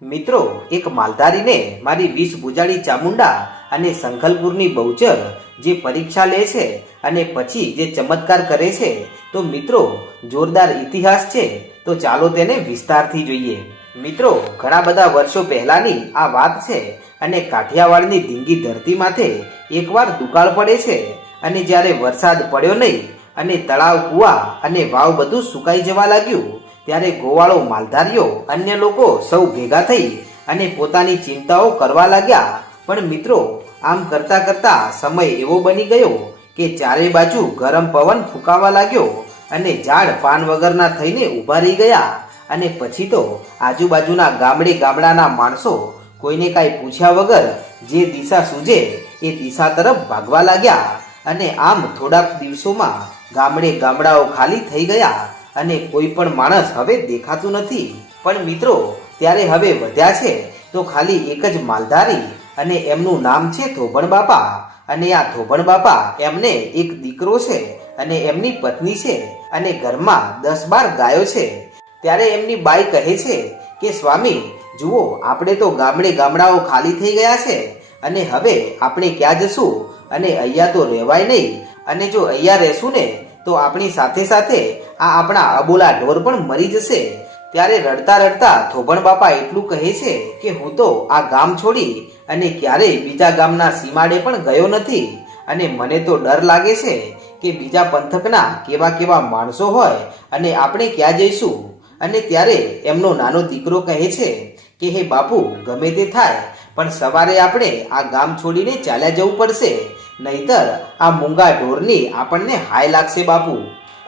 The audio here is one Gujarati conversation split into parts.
મિત્રો, એક માલધારીને મારી વીસ ભુજાળી ચામુંડા અને સંખલપુરની બહુચર જે પરીક્ષા લે છે અને પછી જે ચમત્કાર કરે છે, તો મિત્રો, જોરદાર ઇતિહાસ છે, તો ચાલો તેને વિસ્તારથી જોઈએ. મિત્રો, ઘણા બધા વર્ષો પહેલાની આ વાત છે અને કાઠિયાવાડની ધીંગી ધરતી માથે એકવાર દુકાળ પડે છે અને જ્યારે વરસાદ પડ્યો નહીં અને તળાવ, કૂવા અને વાવ બધું સુકાઈ જવા લાગ્યું ત્યારે ગોવાળો માલધારીઓ, અન્ય લોકો સૌ ભેગા થઈ અને પોતાની ચિંતાઓ કરવા લાગ્યા. પણ મિત્રો, આમ કરતા કરતા સમય એવો બની ગયો કે ચારે બાજુ ગરમ પવન ફૂંકાવા લાગ્યો અને ઝાડ પાન વગરના થઈને ઊભા રહી ગયા. અને પછી તો આજુબાજુના ગામડે ગામડાના માણસો કોઈને કાંઈ પૂછ્યા વગર જે દિશા સૂજે એ દિશા તરફ ભાગવા લાગ્યા. અને આમ થોડાક દિવસોમાં ગામડે ગામડાઓ ખાલી થઈ ગયા. અને કોઈ પણ માણસ હવે દેખાતું નથી. પણ મિત્રો, ત્યારે હવે વધ્યા છે, તો ખાલી એક જ માલધારી અને એમનું નામ છે થોભણ બાપા. અને આ થોભણ બાપા એમને એક દીકરો છે અને એમની પત્ની છે અને ઘરમાં દસ બાર ગાયો છે. ત્યારે એમની બાઈ કહે છે કે, સ્વામી, જુઓ, આપણે તો ગામડે ગામડાઓ ખાલી થઈ ગયા છે અને હવે આપણે ક્યાં જશું? અને અહીંયા તો રહેવાય નહીં. અને જો અહીંયા રહેશું ને તો આપણી સાથે સાથે આ આપણા અબોલા ઢોર પણ મરી જશે. ત્યારે રડતા રડતા થોભણ બાપા એટલું કહે છે કે હું તો આ ગામ છોડી અને ક્યારેય બીજા ગામના સીમાડે પણ ગયો નથી. અને મને તો ડર લાગે છે કે બીજા પંથકના કેવા કેવા માણસો હોય અને આપણે ક્યાં જઈશું? અને ત્યારે એમનો નાનો દીકરો કહે છે કે, હે બાપુ, ગમે તે થાય, પણ સવારે આપણે આ ગામ છોડીને ચાલ્યા જવું પડશે. નહીતર આ મૂંગા ઢોરની આપણને હાય લાગશે બાપુ.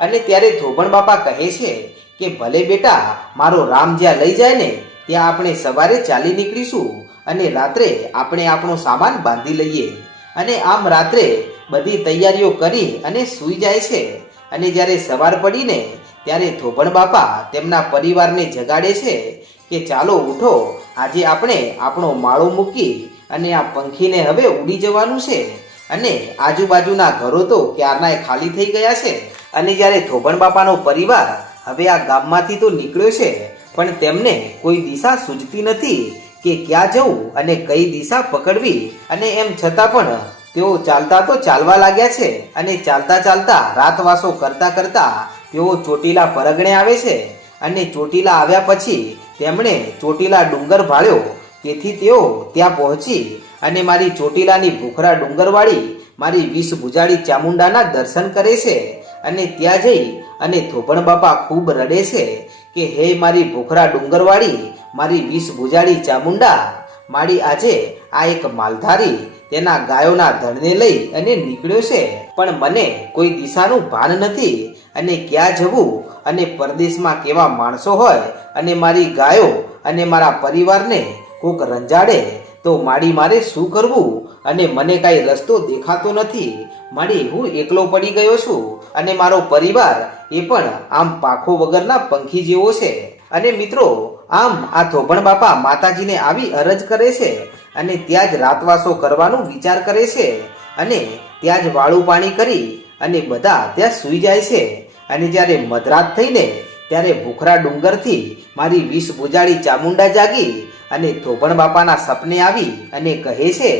અને ત્યારે ધોબણ બાપા કહે છે કે, ભલે બેટા, મારો રામ જ્યાં લઈ જાય ને, ત્યાં આપણે સવારે ચાલી નીકળીશું અને રાત્રે આપણે આપણો સામાન બાંધી લઈએ. અને આમ રાત્રે બધી તૈયારીઓ કરી અને સૂઈ જાય છે. અને જ્યારે સવાર પડીને ત્યારે ધોબણ બાપા તેમના પરિવારને જગાડે છે કે, ચાલો ઉઠો, આજે આપણે આપણો માળો મૂકી અને આ પંખીને હવે ઉડી જવાનું છે. અને આજુબાજુના ઘરો તો ક્યારનાય ખાલી થઈ ગયા છે. અને જ્યારે ધોબણ બાપાનો પરિવાર હવે આ ગામમાંથી તો નીકળ્યો છે, પણ તેમને કોઈ દિશા સૂઝતી નથી કે ક્યાં જવું અને કઈ દિશા પકડવી. અને એમ છતાં પણ તેઓ ચાલતા તો ચાલવા લાગ્યા છે અને ચાલતા ચાલતા રાતવાસો કરતા કરતા તેઓ ચોટીલા પરગણે આવે છે. અને ચોટીલા આવ્યા પછી તેમણે ચોટીલા ડુંગર ભાળ્યો. તેથી તેઓ ત્યાં પહોંચી અને મારી ચોટીલાની ભૂખરા ડુંગરવાળી મારી વીસ ભુજાળી ચામુંડાના દર્શન કરે છે. અને ત્યાં જઈ અને ધોબણ બાપા ખૂબ રડે છે કે, હે મારી ભૂખરા ડુંગરવાળી, મારી વીસ ભુજાળી ચામુંડા, મારી આજે આ એક માલધારી તેના ગાયોના ધણને લઈ અને નીકળ્યો છે. પણ મને કોઈ દિશાનું ભાન નથી અને ક્યાં જવું અને પરદેશમાં કેવા માણસો હોય અને મારી ગાયો અને મારા પરિવારને કોક રંજાડે તો માડી મારે શું કરવું? અને મને કાંઈ રસ્તો દેખાતો નથી. માડી હું એકલો પડી ગયો છું. અને મારો પરિવાર એ પણ આમ પાખો વગરના પંખી જેવો છે. અને મિત્રો, આમ આ ધોબણ બાપા માતાજીને આવી અરજ કરે છે અને ત્યાં જ રાતવાસો કરવાનું વિચાર કરે છે. અને ત્યાં જ વાળું પાણી કરી અને બધા ત્યાં સૂઈ જાય છે. અને જ્યારે મધરાત થઈને ત્યારે ભૂખરા ડુંગરથી મારી વીસ ભુજાળી ચામુંડા જાગી અને ધોબણ બાપાના સપને આવી અને કહે છે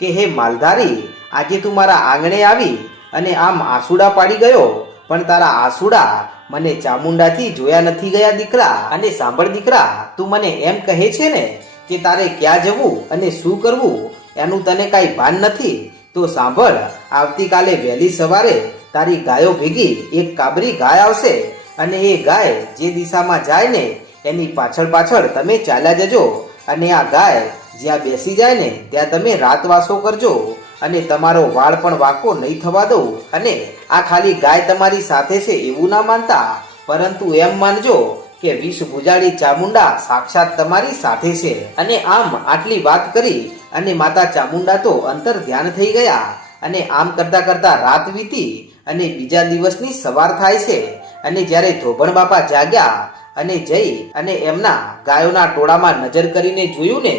કે, હે માલધારી, આજે તું મારા આંગણે આવી અને આમ આસુડા પાડી ગયો, પણ તારા આસુડા મને ચામુંડાથી જોયા નથી ગયા દીકરા અને સાંભળ દીકરા, તું મને એમ કહે છે ને કે, તારે ક્યાં જવું અને શું કરવું, એનું તને કાંઈ ભાન નથી? તો સાંભળ, આવતીકાલે વહેલી સવારે તારી ગાયો ભેગી એક કાબરી ગાય આવશે અને એ ગાય જે દિશામાં જાય ને, એની પાછળ પાછળ તમે ચાલ્યા જજો. અને આ ગાય જ્યાં બેસી જાય ને, ત્યાં તમે રાતવાસો કરજો. અને તમારો વાળ પણ વાંકો નહીં થવા દો. અને આ ખાલી ગાય તમારી સાથે છે એવું ના માનતા. પરંતુ એમ માનજો કે વિષ ભુજાળી ચામુંડા સાક્ષાત તમારી સાથે છે. અને આમ આટલી વાત કરી, અને માતા ચામુંડા તો અંતર ધ્યાન થઈ ગયા. અને આમ કરતા કરતા રાત વીતી, અને બીજા દિવસની સવાર થાય છે. અને જ્યારે ધોબણ બાપા જાગ્યા અને જઈ અને એમના ગાયોના ટોળામાં નજર કરીને જોયું ને,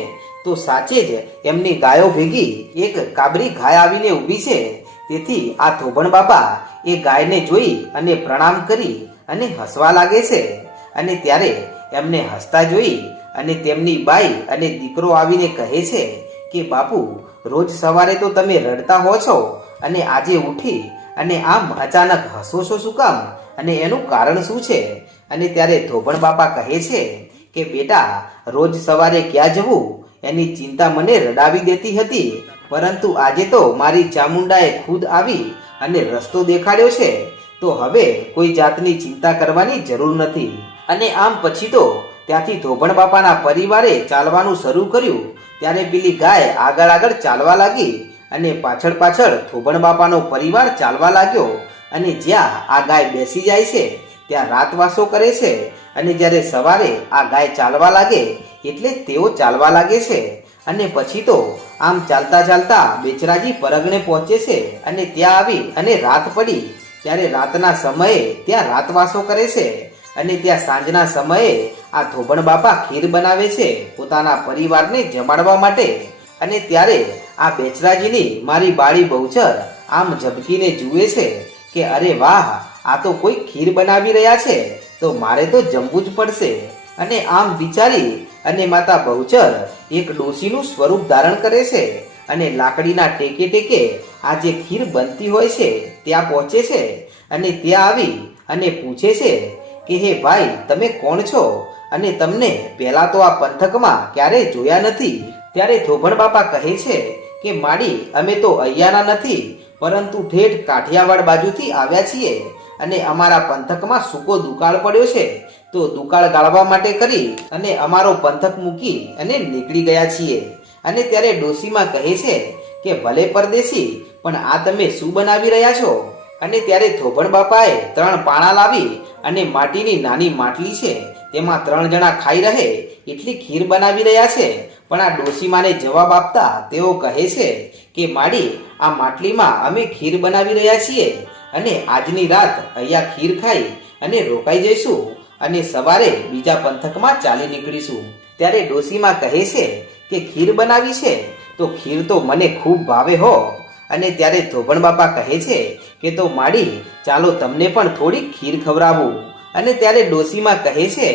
તો સાચે જ એમની ગાયો ભેગી એક કાબરી ગાય આવીને ઊભી છે. તેથી આ ધોબણ બાપા એ ગાયને જોઈ અને પ્રણામ કરી અને હસવા લાગે છે. અને ત્યારે એમને હસતા જોઈ અને તેમની બાઈ અને દીકરો આવીને કહે છે કે, બાપુ, રોજ સવારે તો તમે રડતા હો છો અને આજે ઉઠી અને આમ અચાનક હસો છો શું કામ? અને એનું કારણ શું છે? અને ત્યારે ધોબણ બાપા કહે છે કે, બેટા, રોજ સવારે ક્યાં જવું? એની ચિંતા મને રડાવી દેતી હતી. પરંતુ આજે તો મારી ચામુંડાએ ખુદ આવી અને રસ્તો દેખાડ્યો છે. તો હવે કોઈ જાતની ચિંતા કરવાની જરૂર નથી. અને આમ પછી તો ત્યાંથી ધોબણ બાપાના પરિવારે ચાલવાનું શરૂ કર્યું. ત્યારે પેલી ગાય આગળ આગળ ચાલવા લાગી અને પાછળ પાછળ ધોબણ બાપાનો પરિવાર ચાલવા લાગ્યો. અને જ્યાં આ ગાય બેસી જાય છે, ત્યાં રાતવાસો કરે છે. અને જ્યારે સવારે આ ગાય ચાલવા લાગે, એટલે તેઓ ચાલવા લાગે છે. અને પછી તો આમ ચાલતા ચાલતા બેચરાજી પરગણે પહોંચે છે અને ત્યાં આવી અને રાત પડી. ત્યારે રાતના સમયે ત્યાં રાતવાસો કરે છે. અને ત્યાં સાંજના સમયે આ ધોબણ બાપા ખીર બનાવે છે પોતાના પરિવારને જમાડવા માટે. અને ત્યારે આ બેચરાજીની મારી બાળી બહુચર આમ ઝબકીને જુએ છે. કે અરે વાહ, આ તો કોઈ ખીર બનાવી રહ્યા છે. તો મારે તો જમવું જ પડશે. અને આમ વિચારી અને માતા બહુચર એક ડોશીનું સ્વરૂપ ધારણ કરે છે અને લાકડીના ટેકે ટેકે આ જે ખીર બનતી હોય છે, ત્યાં પહોંચે છે અને ત્યાં આવી અને પૂછે છે કે, હે ભાઈ, તમે કોણ છો? અને તમને પહેલા તો આ પંથકમાં ક્યારેય જોયા નથી? ત્યારે ધોબણ બાપા કહે છે કે, માડી, અમે તો અહીંયાના નથી. પરંતુ ઠેઠ કાઠિયાવાડ બાજુથી આવ્યા છીએ અને અમારા પંથકમાં સૂકો દુકાળ પડ્યો છે, તો દુકાળ ગાળવા માટે કરી અને અમારો પંથક મૂકી અને નીકળી ગયા છીએ. અને ત્યારે ડોસીમાં કહે છે કે, ભલે પરદેશી, પણ આ તમે શું બનાવી રહ્યા છો? અને ત્યારે ધોબણ બાપાએ ત્રણ પાણા લાવી અને માટીની નાની માટલી છે, તેમાં ત્રણ જણા ખાઈ રહે એટલી ખીર બનાવી રહ્યા છે. પણ આ ડોશીમાને જવાબ આપતા તેઓ કહે છે કે માડી, આ માટલીમાં અમે ખીર બનાવી રહ્યા છીએ અને આજની રાત અહીંયા ખીર ખાઈ અને રોકાઈ જઈશું અને સવારે બીજા પંથકમાં ચાલી નીકળીશું. ત્યારે ડોશીમાં કહે છે કે ખીર બનાવી છે તો ખીર તો મને ખૂબ ભાવે હો. અને ત્યારે ધોબણ બાપા કહે છે કે તો માડી, ચાલો તમને પણ થોડી ખીર ખવડાવું. અને ત્યારે ડોશીમાં કહે છે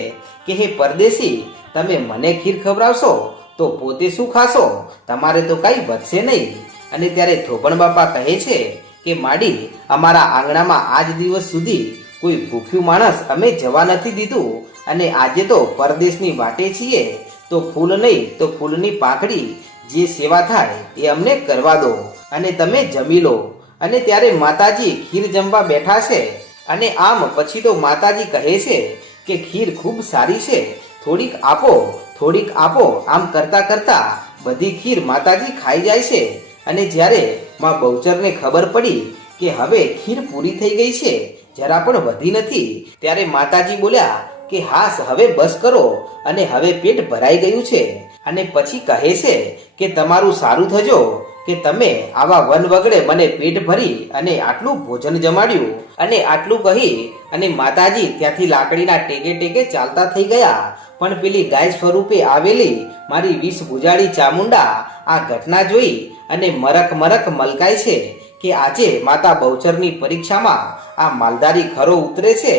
કે, હે પરદેશી, તમે મને ખીર ખવડાવશો તો પોતે શું ખાશો? તમારે તો કાંઈ વધશે નહીં. અને ત્યારે ધોબણ બાપા કહે છે કે, માડી, અમારા આંગણામાં આજ દિવસ સુધી કોઈ ભૂખ્યું માણસ અમે જવા નથી દીધું. અને આજે તો પરદેશની વાટે છીએ. તો ફૂલ નહીં, તો ફૂલની પાંખડી. જે સેવા થાય એ અમને કરવા દો. અને તમે જમી લો. અને ત્યારે માતાજી ખીર જમવા બેઠા છે. અને આમ પછી તો માતાજી કહે છે કે, ખીર ખૂબ સારી છે. થોડીક આપો. થોડીક આપો, આમ કરતા કરતા બધી ખીર માતાજી ખાઈ જાય છે. અને જ્યારે માં બહુચરને ખબર પડી કે હવે ખીર પૂરી થઈ ગઈ છે, જરા પણ વધી નથી, ત્યારે માતાજી બોલ્યા કે હાસ, હવે બસ કરો, અને હવે પેટ ભરાઈ ગયું છે. અને પછી કહે છે કે તમારું સારું થજો, કે તમે આવા વન વગડે મને પેટ ભરી અને આટલું ભોજન જમાડ્યું. અને આટલું કહી અને માતાજી ત્યાંથી લાકડીના ટેકે ટેકે ચાલતા થઈ ગયા. પણ પેલી ગાય સ્વરૂપે આવેલી મારી વીસ ભુજાળી ચામુંડા આ ઘટના જોઈ અને મરક મરક મલકાય છે કે આજે માતા બહુચરની પરીક્ષામાં આ માલધારી ખરો ઉતરે છે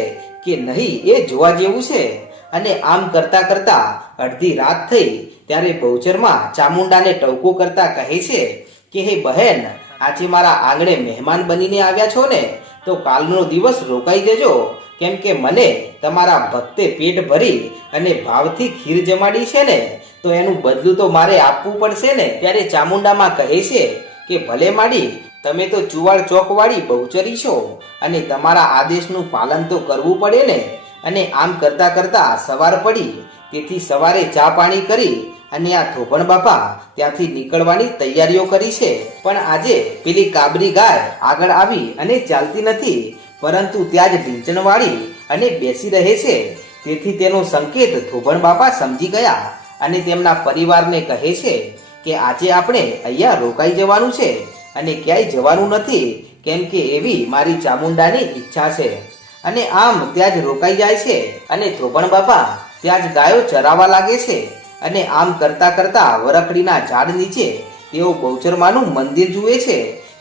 કે નહીં એ જોવા જેવું છે. અને આમ કરતા કરતા અડધી રાત થઈ ત્યારે બહુચરમાં ચામુંડાને ટવકો કરતા કહે છે કે, હે બહેન, આજે મારા આંગણે મહેમાન બનીને આવ્યા છો ને? તો કાલનો દિવસ રોકાઈ જજો. કેમ કે મને તમારા ભક્તે પેટ ભરી અને ભાવથી ખીર જમાડી છે ને, તો એનું બદલું તો મારે આપવું પડશે ને? ત્યારે ચામુંડામાં કહે છે કે, ભલે માડી, તમે તો ચુવાડ ચોકવાળી બહુચરી છો અને તમારા આદેશનું પાલન તો કરવું પડે ને? અને આમ કરતા કરતા સવાર પડી. તેથી સવારે ચા પાણી કરી અને આ થોભણ બાપા ત્યાંથી નીકળવાની તૈયારીઓ કરી છે. પણ આજે પેલી કાબરી ગાય આગળ આવી અને ચાલતી નથી. પરંતુ ત્યાં જ ઢીંચણવાળી અને બેસી રહે છે. તેથી તેનો સંકેત થોભણ બાપા સમજી ગયા અને તેમના પરિવારને કહે છે કે આજે આપણે અહીંયા રોકાઈ જવાનું છે અને ક્યાંય જવાનું નથી, કેમ કે એવી મારી ચામુંડાની ઈચ્છા છે. અને આમ ત્યાં જ રોકાઈ જાય છે અને ધોબણ બાપા ત્યાં જ ગાયો ચરાવા લાગે છે અને આમ કરતા કરતા વરખડીના ઝાડ નીચે તેઓ બહુચરમાનું મંદિર જુએ છે.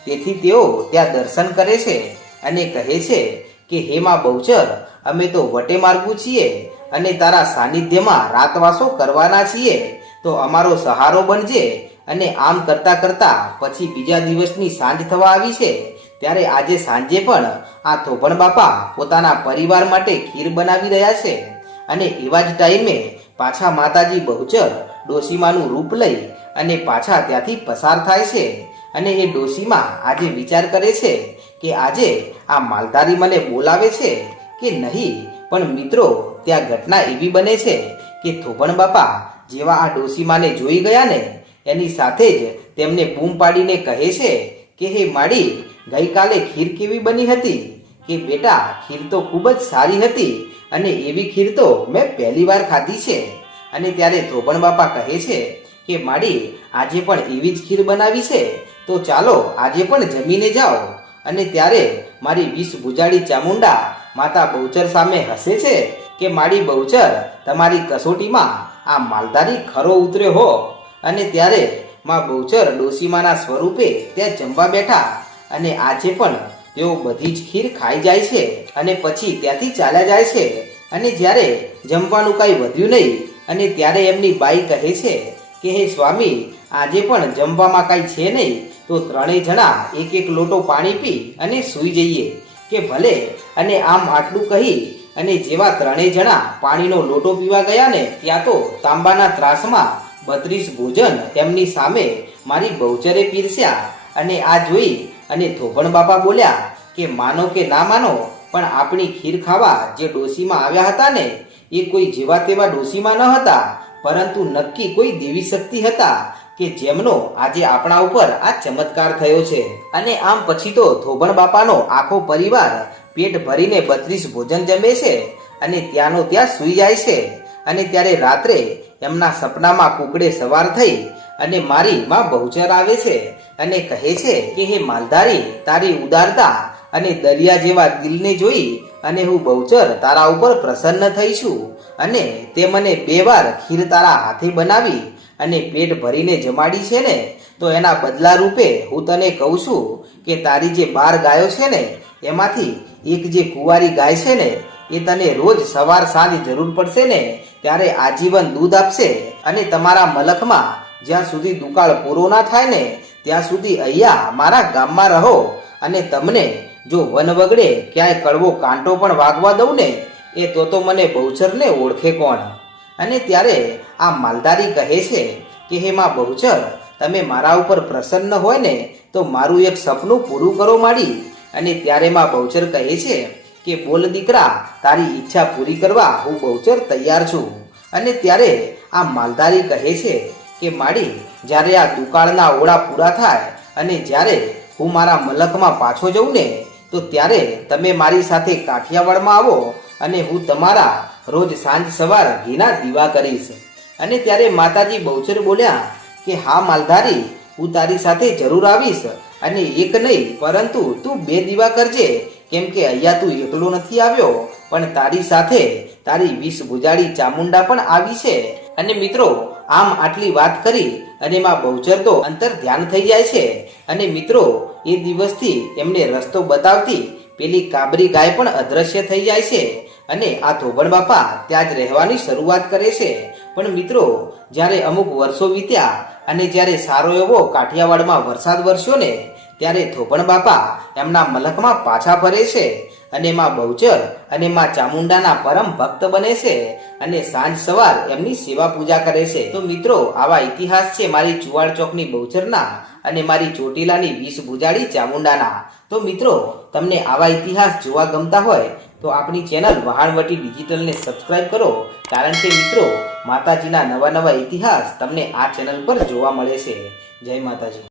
તેથી તેઓ ત્યાં દર્શન કરે છે. અને કહે છે કે હેમા બહુચર, અમે તો વટે માર્ગુ છીએ અને તારા સાનિધ્યમાં રાતવાસો કરવાના છીએ. તો અમારો સહારો બનજે અને આમ કરતા કરતા પછી બીજા દિવસની સાંજ થવા આવી છે. ત્યારે આજે સાંજે પણ આ થોભણ બાપા પોતાના પરિવાર માટે ખીર બનાવી રહ્યા છે. અને એવા જ ટાઈમે પાછા માતાજી બહુચર ડોસીમાનું રૂપ લઈ અને પાછા ત્યાંથી પસાર થાય છે. અને એ ડોશીમાં આજે વિચાર કરે છે કે આજે આ માલધારી મને બોલાવે છે કે નહીં, પણ મિત્રો, ત્યાં ઘટના એવી બને છે કે થોભણ બાપા જેવા આ ડોશીમાને જોઈ ગયા ને, એની સાથે જ તેમને બૂમ પાડીને કહે છે કે, હે માડી, ગઈકાલે ખીર કેવી બની હતી? કે બેટા, ખીર તો ખૂબ જ સારી હતી અને એવી ખીર તો મેં પહેલી વાર ખાધી છે. અને ત્યારે ધોબણ બાપા કહે છે કે માડી, આજે પણ એવી જ ખીર બનાવી છે? તો ચાલો, આજે પણ જમીને જાઓ. અને ત્યારે મારી વીસ ભુજાડી ચામુંડા માતા બહુચર સામે હસે છે કે, માડી બહુચર, તમારી કસોટીમાં આ માલધારી ખરો ઉતર્યો હો. અને ત્યારે માં બહુચર ડોસીમાના સ્વરૂપે ત્યાં જમવા બેઠા અને આજે પણ તેઓ બધી જ ખીર ખાઈ જાય છે અને પછી ત્યાંથી ચાલ્યા જાય છે. અને જ્યારે જમવાનું કાંઈ વધ્યું નહીં અને ત્યારે એમની બાઈ કહે છે કે હે સ્વામી, આજે પણ જમવામાં કાંઈ છે નહીં? તો ત્રણેય જણા એક એક લોટો પાણી પી અને સૂઈ જઈએ. કે ભલે, અને આમ આટલું કહી, અને જેવા ત્રણેય જણા પાણીનો લોટો પીવા ગયા ને, ત્યાં તો તાંબાના ત્રાસમાં બત્રીસ ભોજન તેમની સામે મારી બહુચરે પીરસ્યા અને આ જોઈ અને ધોબણ બાપા બોલ્યા કે, માનો કે ના માનો, પણ આપણી ખીર ખાવા જે ડોશીમાં આવ્યા હતા ને, એ કોઈ જેવા તેવા ડોશીમાં ન હતા. પરંતુ નક્કી કોઈ દેવી શક્તિ હતા કે જેમનો આજે આપણા ઉપર આ ચમત્કાર થયો છે? અને આમ પછી તો ધોબણ બાપાનો આખો પરિવાર પેટ ભરીને બત્રીસ ભોજન જમે છે અને ત્યાંનો ત્યાં સૂઈ જાય છે. અને ત્યારે રાત્રે એમના સપનામાં કુકડે સવાર થઈ અને મારી માં બહુચર આવે છે અને કહે છે કે, હે માલધારી, તારી ઉદારતા અને દરિયા જેવા દિલને જોઈ અને હું બહુચર તારા ઉપર પ્રસન્ન થઈ છું અને તે મને બે વાર ખીર તારા હાથે બનાવી અને પેટ ભરીને જમાડી છે ને, તો એના બદલા રૂપે હું તને કહું છું કે તારી જે બાર ગાયો છે ને, એમાંથી એક જે કુંવારી ગાય છે ને, એ તને રોજ સવાર સાંજ જરૂર પડશે ને, ત્યારે આજીવન દૂધ આપશે અને તમારા મલખમાં જ્યાં સુધી દુકાળ પૂરો ના થાય ને, ત્યાં સુધી અહીંયા મારા ગામમાં રહો અને તમને જો વન વગડે ક્યાંય કડવો કાંટો પણ વાગવા દઉં ને, એ તો તો મને બહુચરને ઓળખે કોણ? અને ત્યારે આ માલધારી કહે છે કે, હે માં બહુચર, તમે મારા ઉપર પ્રસન્ન હોય ને, તો મારું એક સપનું પૂરું કરો માડી. અને ત્યારે માં બહુચર કહે છે કે, બોલ દીકરા, તારી ઈચ્છા પૂરી કરવા હું બહુચર તૈયાર છું. અને ત્યારે આ માલધારી કહે છે કે, માડી, જ્યારે આ દુકાળના ઓળા પૂરા થાય અને જ્યારે હું મારા મલકમાં પાછો જઉં ને તો ત્યારે તમે મારી સાથે કાઠિયાવાડમાં આવો અને હું તમારા રોજ સાંજ સવાર ઘીના દીવા કરીશ. અને ત્યારે માતાજી બહુચર બોલ્યા કે, હા, માલધારી, હું તારી સાથે જરૂર આવીશ. અને એક નહીં, પરંતુ તું બે દીવા કરજે. કેમ કે અહીંયા તું એકલો નથી આવ્યો, પણ તારી સાથે તારી વીસ ભુજાડી ચામુંડા પણ આવી છે. અને મિત્રો, આમ આટલી વાત કરી અને માં બહુચર તો અંતર ધ્યાન થઈ જાય છે. અને મિત્રો એ દિવસથી એમને રસ્તો બતાવતી પેલી કાબરી ગાય પણ અદ્રશ્ય થઈ જાય છે અને આ ધોબણ બાપા ત્યાં જ રહેવાની શરૂઆત કરે છે. પણ મિત્રો, જ્યારે અમુક વર્ષો વીત્યા અને જ્યારે સારો એવો કાઠિયાવાડમાં વરસાદ વરસ્યો ને ત્યારે થોપણ બાપા એમના મલકમાં પાછા ફરે છે અને માં બહુચર અને માં ચામુંડાના પરમ ભક્ત બને છે અને સાંજ સવાર એમની સેવા પૂજા કરે છે. તો મિત્રો, આવા ઇતિહાસ છે મારી ચુવાડ ચોકની બહુચરના અને મારી ચોટીલાની વીસ ભુજાડી ચામુંડાના. તો મિત્રો, તમને આવા ઇતિહાસ જોવા ગમતા હોય તો આપણી ચેનલ વહાણવટી ડિજિટલને સબસ્ક્રાઇબ કરો. કારણ કે મિત્રો, માતાજીના નવા નવા ઇતિહાસ તમને આ ચેનલ પર જોવા મળે છે. જય માતાજી.